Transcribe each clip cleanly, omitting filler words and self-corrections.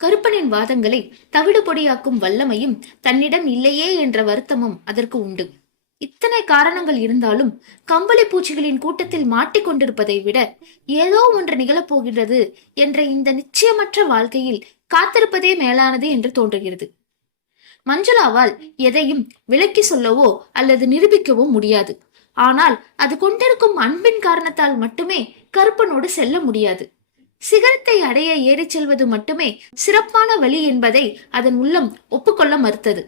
கருப்பனின் வாதங்களை தவிடு பொடியாக்கும் வல்லமையும் தன்னிடம் இல்லையே என்ற வருத்தமும் அதற்கு உண்டு. இத்தனை காரணங்கள் இருந்தாலும் கம்பளி பூச்சிகளின் கூட்டத்தில் மாட்டிக்கொண்டிருப்பதை விட ஏதோ ஒன்று நிகழப்போகிறது என்ற இந்த நிச்சயமற்ற வாழ்க்கையில் காத்திருப்பதே மேலானது என்று தோன்றுகிறது. மஞ்சுளாவால் எதையும் விளக்கி சொல்லவோ அல்லது நிரூபிக்கவோ முடியாது. ஆனால் அது கொண்டிருக்கும் அன்பின் காரணத்தால் மட்டுமே கருப்பனோடு செல்ல முடியாது. சிகரத்தை அடைய ஏறிச் செல்வது மட்டுமே சிறப்பான வழி என்பதை அதன் உள்ளம் ஒப்புக்கொள்ள மறுத்தது.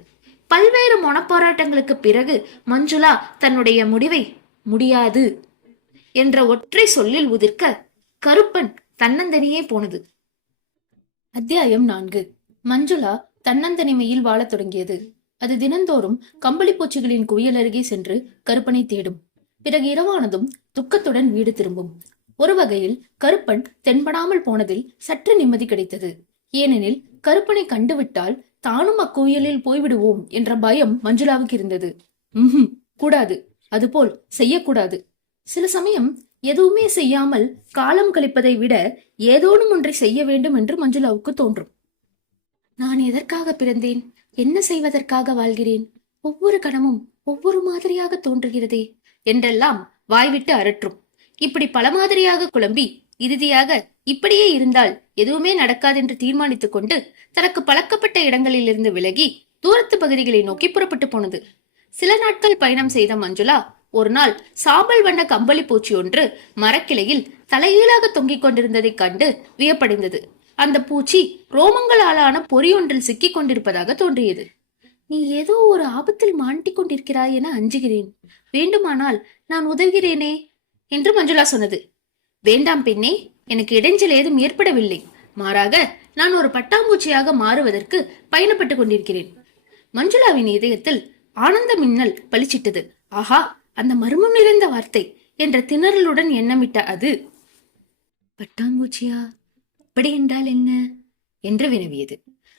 பல்வேறு மனப்போராட்டங்களுக்கு பிறகு மஞ்சுளா தன்னுடைய முடிவை முடியாது என்ற ஒற்றை சொல்லில் உதிர்க்க கருப்பன் தன்னந்தனியே போனது. அத்தியாயம் 4. மஞ்சுளா தன்னந்தனிமையில் வாழத் தொடங்கியது. அது தினந்தோறும் கம்பளிப்பூச்சிகளின் குவியல் அருகே சென்று கருப்பனை தேடும். பிறகு இரவானதும் துக்கத்துடன் வீடு திரும்பும். ஒரு வகையில் கருப்பன் தென்படாமல் போனதில் சற்று நிம்மதி கிடைத்தது. ஏனெனில் கருப்பனை கண்டுவிட்டால் தானும் அக்குவியலில் போய்விடுவோம் என்ற பயம் மஞ்சுளாவுக்கு இருந்தது. கூடாது, அதுபோல் செய்யக்கூடாது. சில சமயம் எதுவுமே செய்யாமல் காலம் கழிப்பதை விட ஏதோனும் ஒன்றை செய்ய வேண்டும் என்று மஞ்சுளாவுக்கு தோன்றும். நான் எதற்காக பிறந்தேன், என்ன செய்வதற்காக வாழ்கிறேன், ஒவ்வொரு கணமும் ஒவ்வொரு மாதிரியாக தோன்றுகிறதே என்றெல்லாம் வாய்விட்டு அரற்றும். இப்படி பல மாதிரியாக குழம்பி இறுதியாக இப்படியே இருந்தால் எதுவுமே நடக்காதென்று தீர்மானித்துக் கொண்டு தனக்கு பழக்கப்பட்ட இடங்களிலிருந்து விலகி தூரத்து பகுதிகளை நோக்கி புறப்பட்டு போனது. சில நாட்கள் பயணம் செய்த மஞ்சுளா ஒரு நாள் சாம்பல் வண்ண கம்பளி பூச்சி ஒன்று மரக்கிளையில் தலைகீழாக தொங்கிக் கொண்டிருந்ததைக் கண்டு வியப்படைந்தது. அந்த பூச்சி ரோமங்களாலான பொறியொன்றில் சிக்கிக் கொண்டிருப்பதாக தோன்றியது. நீ ஏதோ ஒரு ஆபத்தில் மாட்டிக் கொண்டிருக்கிறாய் என அஞ்சுகிறேன், வேண்டுமானால் நான் உதவுகிறேனே என்று மஞ்சுளா சொன்னது. வேண்டாம் பெண்ணே, எனக்கு இடைஞ்சல் ஏதும் ஏற்படவில்லை. மாறாக நான் ஒரு பட்டாம்பூச்சியாக மாறுவதற்கு பயணப்பட்டுக் கொண்டிருக்கிறேன். மஞ்சுளாவின் இதயத்தில் ஆனந்த மின்னல் பளிச்சிட்டது. ஆஹா, அந்த மர்மம் நிறைந்த வார்த்தை என்ற திணறலுடன் எண்ணமிட்ட அது, பட்டாம்பூச்சியா, அப்படி என்றால் என்ன என்று வினவியது.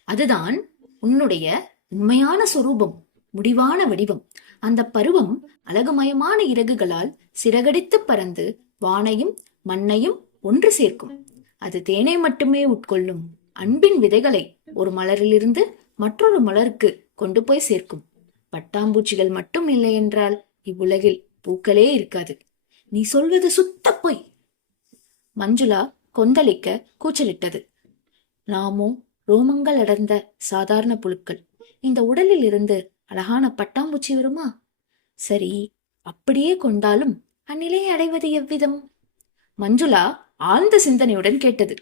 அதுதான் உன்னுடைய உண்மையான சொரூபம், முடிவான வடிவம். அந்த பருவம் அழகுமயமான இறகுகளால் சிறகடித்து பறந்து வானையும் மண்ணையும் ஒன்று சேர்க்கும். அது தேனை மட்டுமே உட்கொள்ளும் அன்பின் விதைகளை ஒரு மலரிலிருந்து மற்றொரு மலருக்கு கொண்டு போய் சேர்க்கும். பட்டாம்பூச்சிகள் மட்டும் இல்லை என்றால் இவ்வுலகில் பூக்களே இருக்காது. நீ சொல்வது சுத்த பொய். மஞ்சுளா கொந்தளிக்க கூச்சலிட்டது. நாமோ ரோமங்கள் அடர்ந்த சாதாரண புழுக்கள். இந்த உடலில் இருந்து அழகான பட்டாம்பூச்சி வருமா? சரி, அப்படியே கொண்டாலும் அந்நிலையை அடைவது எவ்விதம்? மஞ்சுளா ஆழ்ந்த சிந்தனையுடன் கேட்டது.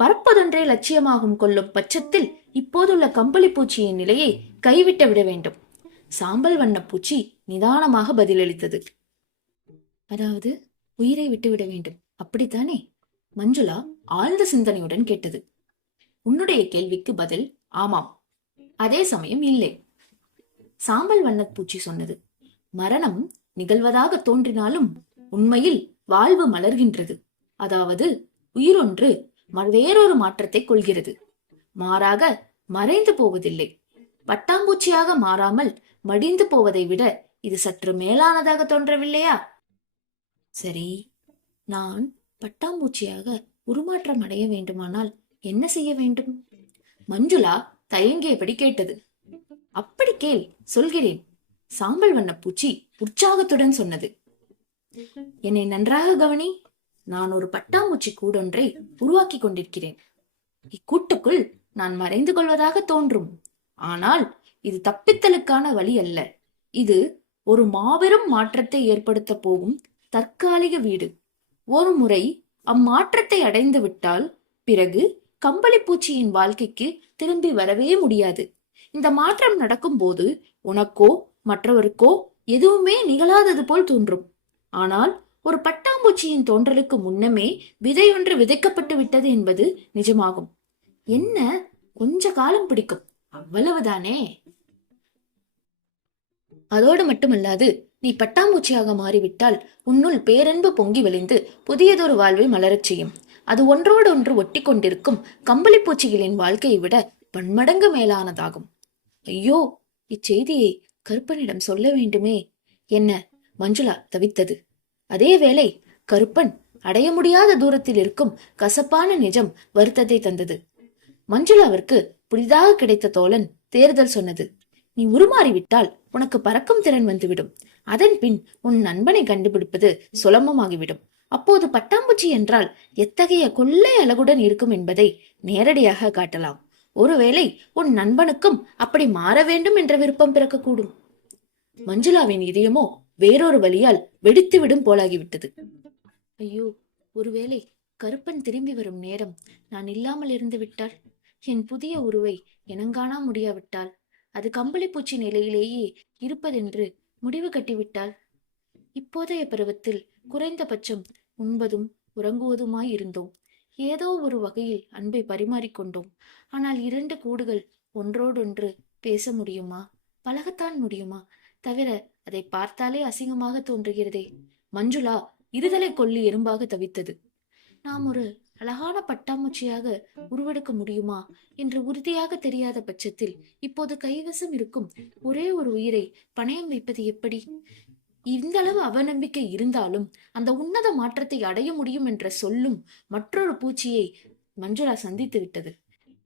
பறப்பதொன்றே லட்சியமாகும் கொள்ளும் பட்சத்தில் இப்போதுள்ள கம்பளி பூச்சியின் நிலையை கைவிட்டு விட வேண்டும். சாம்பல் வண்ண பூச்சி நிதானமாக பதிலளித்தது. அதாவது உயிரை விட்டுவிட வேண்டும், அப்படித்தானே? மஞ்சுளா ஆழ்ந்த சிந்தனையுடன் கேட்டது. உன்னுடைய கேள்விக்கு பதில் ஆமாம், அதே சமயம் இல்லை. சாம்பல் வண்ண பூச்சி சொன்னது. மரணம் நிகழ்வதாக தோன்றினாலும் உண்மையில் வாழ்வு மலர்கின்றது. அதாவது உயிரொன்று வேறொரு மாற்றத்தை கொள்கிறது. மாறாக மறைந்து போவதில்லை. பட்டாம்பூச்சியாக மாறாமல் மடிந்து போவதை விட இது சற்று மேலானதாக தோன்றவில்லையா? சரி, நான் பட்டாம்பூச்சியாக உருமாற்றம் அடைய வேண்டுமானால் என்ன செய்ய வேண்டும்? மஞ்சுளா தயங்கியபடி கேட்டது. அப்படி கேள், சொல்கிறேன். சாம்பல் வண்ண பூச்சி உற்சாகத்துடன் சொன்னது. என்னை நன்றாக கவனி. நான் ஒரு பட்டாம்பூச்சி கூடொன்றை உருவாக்கி கொண்டிருக்கிறேன். இக்கூட்டுக்குள் நான் மறைந்து கொள்வதாக தோன்றும். ஆனால் இது தப்பித்தலுக்கான வழி அல்ல. இது ஒரு மாபெரும் மாற்றத்தை ஏற்படுத்த போகும் தற்காலிக வீடு. ஒரு முறை அம்மாற்றத்தை அடைந்து விட்டால் பிறகு கம்பளிப்பூச்சியின் வாழ்க்கைக்கு திரும்பி வரவே முடியாது. இந்த மாற்றம் நடக்கும் போது உனக்கோ மற்றவருக்கோ எதுவுமே நிகழாதது போல் தோன்றும். ஆனால் ஒரு பட்டாம்பூச்சியின் தோன்றலுக்கு முன்னமே விதையொன்று விதைக்கப்பட்டு விட்டது என்பது நிஜமாகும். என்ன, கொஞ்ச காலம் பிடிக்கும், அவ்வளவுதானே. அதோடு மட்டுமல்லாது, நீ பட்டாம்பூச்சியாக மாறிவிட்டால் உன்னுள் பேரன்பு பொங்கி வழிந்து புதியதொரு வாழ்வை மலரச் செய்யும். அது ஒன்றோடு ஒன்று ஒட்டி கொண்டிருக்கும் கம்பளிப்பூச்சிகளின் வாழ்க்கையை விட பன்மடங்கு மேலானதாகும். ஐயோ, இச்செய்தியை கருப்பனிடம் சொல்ல வேண்டுமே. என்ன? மஞ்சுளா தவித்தது. அதேவேளை கருப்பன் அடைய முடியாத தூரத்தில் இருக்கும் கசப்பான நிஜம் வருத்தத்தை தந்தது. மஞ்சுளாவிற்கு புதிதாக கிடைத்த தோழன் தேர்தல் சொன்னது. நீ உருமாறிவிட்டால் உனக்கு பறக்கும் திறன் வந்துவிடும். அதன் பின் உன் நண்பனை கண்டுபிடிப்பது சுலபமாகிவிடும். அப்போது பட்டாம்பூச்சி என்றால் எத்தகைய கொள்ளை அழகுடன் இருக்கும் என்பதை நேரடியாக காட்டலாம். ஒருவேளை உன் நண்பனுக்கும் அப்படி மாற வேண்டும் என்ற விருப்பம் பிறக்கக்கூடும். மஞ்சுளாவின் இதயமோ வேறொரு வழியால் வெடித்துவிடும் போலாகிவிட்டது. ஐயோ, ஒருவேளை கருப்பன் திரும்பி வரும் நேரம் நான் இல்லாமல் இருந்து விட்டால், என் புதிய உருவை இனங்காண முடியாவிட்டால், அது கம்பளிப்பூச்சி நிலையிலேயே இருப்பதென்று முடிவு கட்டிவிட்டால். இப்போதைய பருவத்தில் குறைந்தபட்சம் உண்பதும் உறங்குவதுமாய் இருந்தோம். ஏதோ ஒரு வகையில் அன்பை பரிமாறிக்கொண்டோம். ஆனால் 2 கூடுகள் ஒன்றோடொன்று பேச முடியுமா? பழகத்தான் முடியுமா? தவிர அதை பார்த்தாலே அசிங்கமாக தோன்றுகிறதே. மஞ்சுளா இருதலை கொள்ளி எறும்பாக தவித்தது. நாம் ஒரு அழகான பட்டாம்பூச்சியாக உருவெடுக்க முடியுமா என்று உறுதியாக தெரியாத பட்சத்தில் இப்போது கைவசம் இருக்கும் ஒரே ஒரு உயிரை பணயம் வைப்பது எப்படி? இந்த அளவு அவநம்பிக்கை இருந்தாலும் அந்த உன்னத மாற்றத்தை அடைய முடியும் என்ற சொல்லும் மற்றொரு பூச்சியை மஞ்சுளா சந்தித்து விட்டது.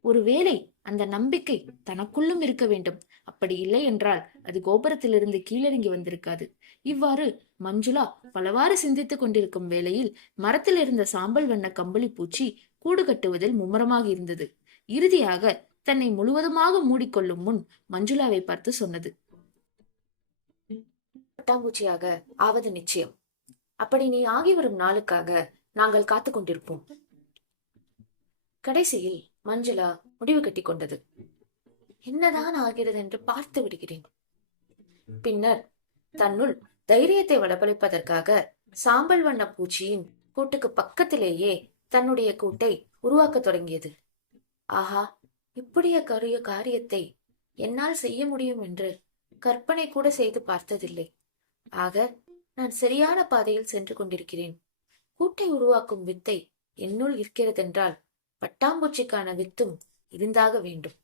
ஒருவேளை அந்த நம்பிக்கை தனக்குள்ளும் இருக்க வேண்டும். அப்படி இல்லை என்றால் அது கோபுரத்திலிருந்து கீழிறங்கி வந்திருக்காது. இவ்வாறு மஞ்சுளா பலவாறு சிந்தித்துக் கொண்டிருக்கும் வேளையில் மரத்தில் இருந்த சாம்பல் வண்ண கம்பளி பூச்சி கூடு கட்டுவதில் மும்முரமாக இருந்தது. இறுதியாக தன்னை முழுவதுமாக மூடிக்கொள்ளும் முன் மஞ்சுளாவை பார்த்து சொன்னது. பட்டாம்பூச்சியாக ஆவது நிச்சயம். அப்படி நீ ஆகி வரும் நாளுக்காக நாங்கள் காத்து கொண்டிருப்போம். கடைசியில் மஞ்சுளா முடிவு கட்டி கொண்டது. என்னதான் ஆகிறது என்று பார்த்து விடுகிறேன். பின்னர் தன்னுள் தைரியத்தை வளப்பளிப்பதற்காக சாம்பல் வண்ண பூச்சியின் கூட்டுக்கு பக்கத்திலேயே தன்னுடைய கூட்டை உருவாக்க தொடங்கியது. ஆஹா, இப்படிய காரியத்தை என்னால் செய்ய முடியும் என்று கற்பனை கூட செய்து பார்த்ததில்லை. ஆக நான் சரியான பாதையில் சென்று கொண்டிருக்கிறேன். கூட்டை உருவாக்கும் வித்தை என்னுள் இருக்கிறதென்றால் பட்டாம்பூச்சிக்கான வித்தும் இருந்தாக வேண்டும்.